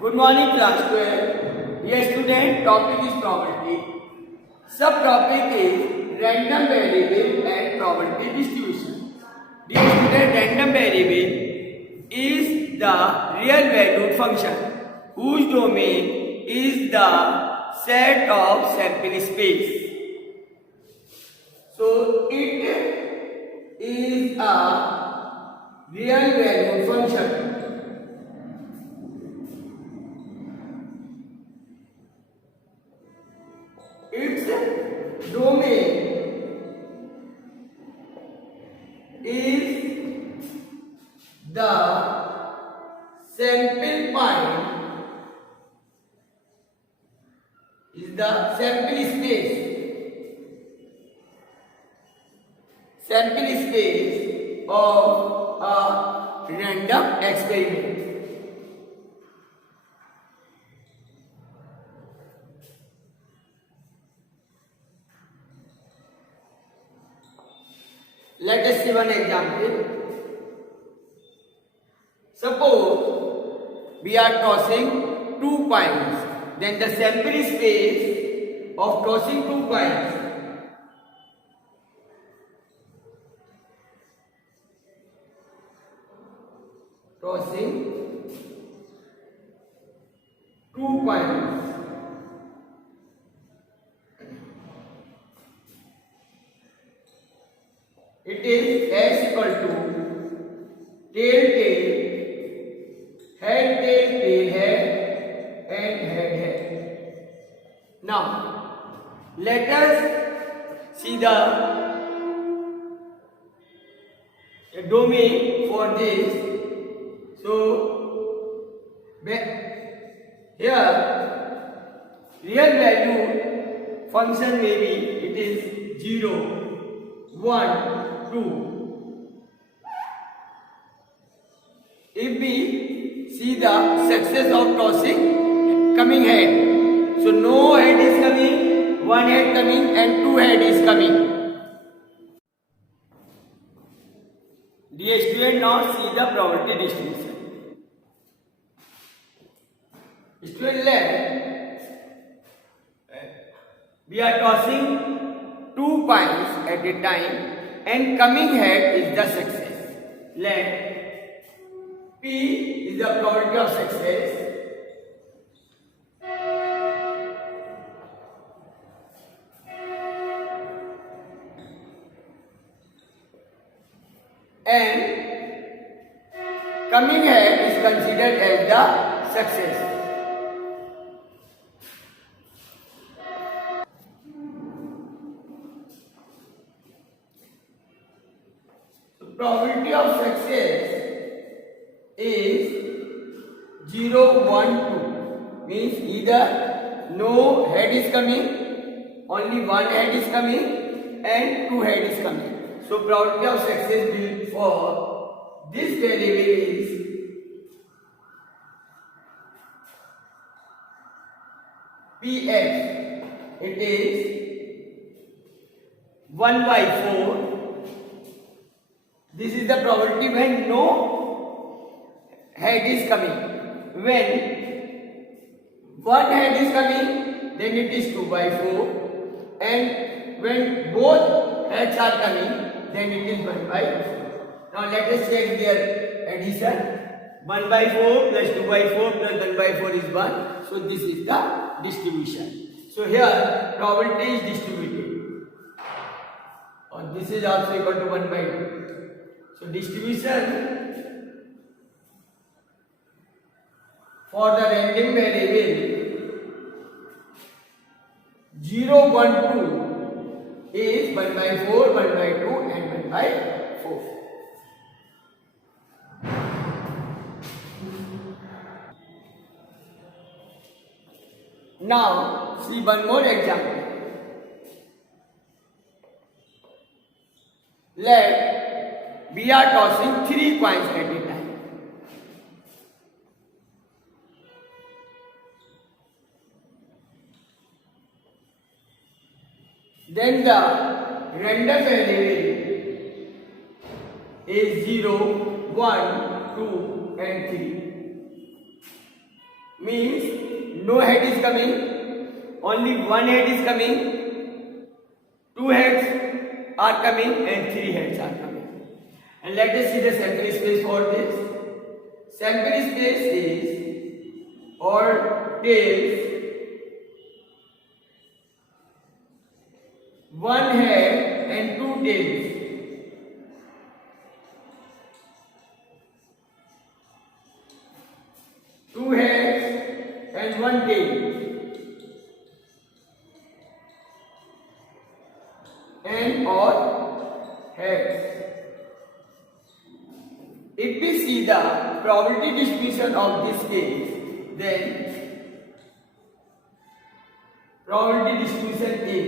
Good morning, class 12. Dear student, topic is probability. Subtopic is random variable and probability distribution. Dear student, random variable is the real valued function whose domain is the set of sample space. So it is a real valued function. Its domain is the sample point, is the sample space of a random experiment. Let us see one example. Suppose we are tossing 2 coins. Then the sample space of tossing 2 coins it is x equal to tail tail, head tail tail head and head head. Now let us see the domain for this. So here real value function may be it is 0, 1, 2. If we see the success of tossing coming head, so no head is coming, 1 head coming and 2 head is coming. Dear student, now see the probability distribution. Student, we are tossing 2 coins at a time and coming head is the success. Let P is the probability of success and coming head is considered as the success. Probability of success is 0, 1, 2. Means either no head is coming, only 1 head is coming and 2 head is coming. So probability of success will for this variable is Px. It is 1 by 4. This is the probability when no head is coming. When 1 head is coming, then it is 2 by 4. And when both heads are coming, then it is 1 by 4. Now let us check their addition. 1 by 4 plus 2 by 4 plus 1 by 4 is 1. So this is the distribution. So here probability is distributed. And this is also equal to 1 by 2. So distribution for the random variable 0, 1, 2 is 1 by 4, 1 by 2 and 1 by 4. Now see one more example. Let we are tossing 3 coins at a time. Then the random variable is 0, 1, 2 and 3. means no head is coming, only one head is coming, two heads are coming and three heads are coming. And let us see the sample space for this. Sample space is or tails, one head and two tails. Two heads and one tail. And or heads. If we see the probability distribution of this case, then probability distribution is,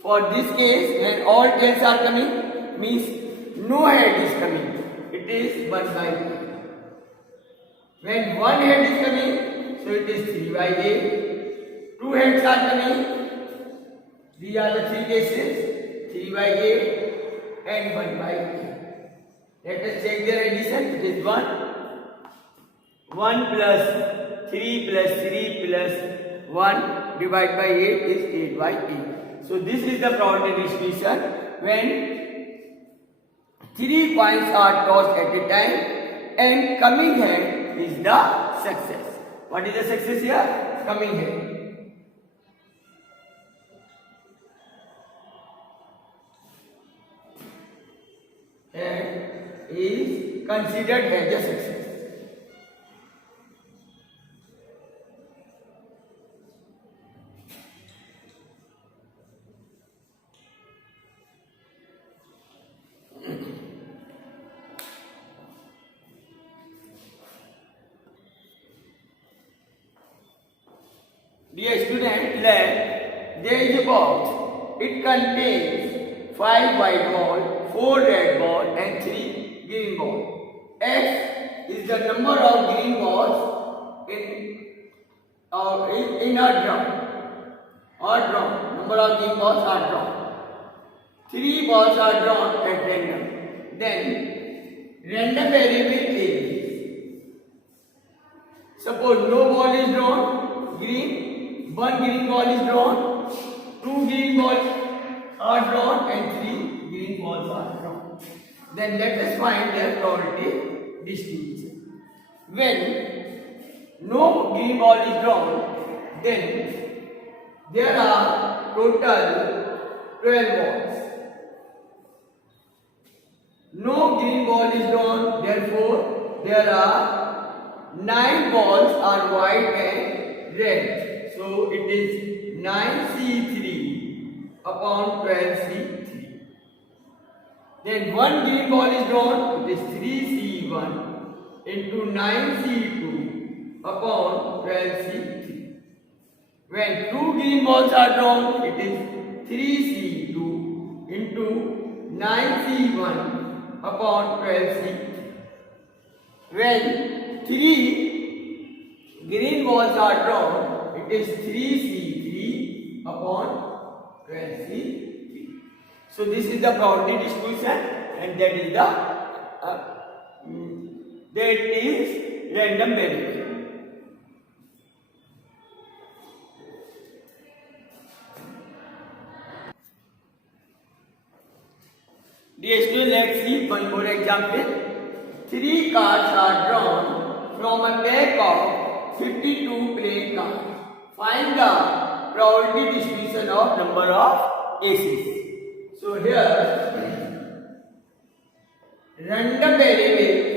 for this case when all tails are coming means no head is coming, it is 1 by 8. When one head is coming, so it is 3 by 8. Two heads are coming, these are the three cases, 3 by 8 and 1 by 8. Let us check their addition. It is 1. 1 plus 3 plus 3 plus 1 divided by 8 is 8 by 8. So this is the probability distribution when 3 coins are tossed at a time and coming head is the success. What is the success here? Coming head. Is considered as a success. Dear student, let there is a box. It contains 5 white balls, 4 red balls and 3 green ball. X is the number of green balls in a drawn. Number of green balls are drawn. 3 balls are drawn at random. Then random variable is, suppose no ball is drawn, green, 1 green ball is drawn, 2 green balls are drawn and 3 green balls are drawn. Then let us find their probability distribution. When no green ball is drawn, then there are total 12 balls. No green ball is drawn, therefore there are 9 balls are white and red. So it is 9C3 upon 12C3. Then 1 green ball is drawn, it is 3C1 into 9C2 upon 12C3. When 2 green balls are drawn, it is 3C2 into 9C1 upon 12C3. When 3 green balls are drawn, it is 3C3 upon 12C3. So this is the probability distribution and that is random variable. Dear students, let's see one more example. 3 cards are drawn from a pack of 52 playing cards. Find the probability distribution of number of aces. So here random variable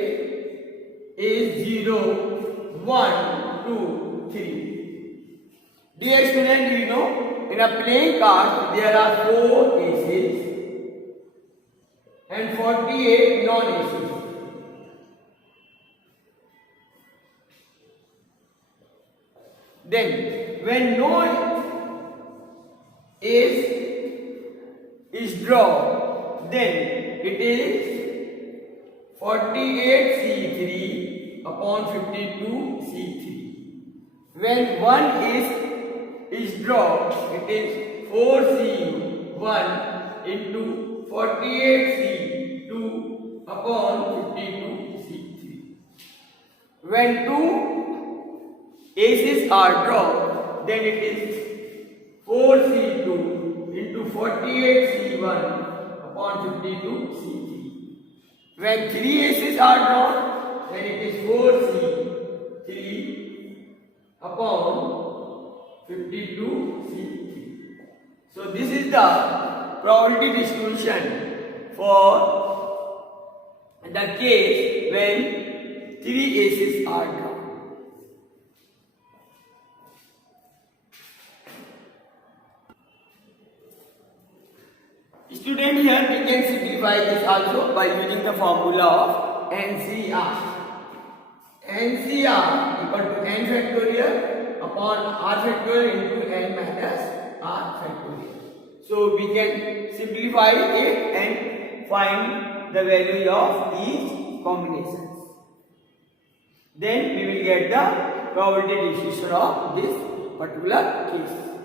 is 0, 1, 2, 3. Dear student, you know in a playing card there are 4 aces and 48 non-aces. Then when no ace is drawn, then it is 48C3 upon 52C3. When one is drawn, it is 4C1 into 48C2 upon 52C3. When 2 aces are drawn, then it is 4C2 into 48C1 upon 52C3. When 3 aces are drawn, then it is 4C3 upon 52C3. So this is the probability distribution for the case when 3 aces are drawn. Student, here we can simplify this also by using the formula of NCR. NCR equal to n factorial upon r factorial into n minus r factorial. So we can simplify it and find the values of each combinations. Then we will get the probability distribution of this particular case.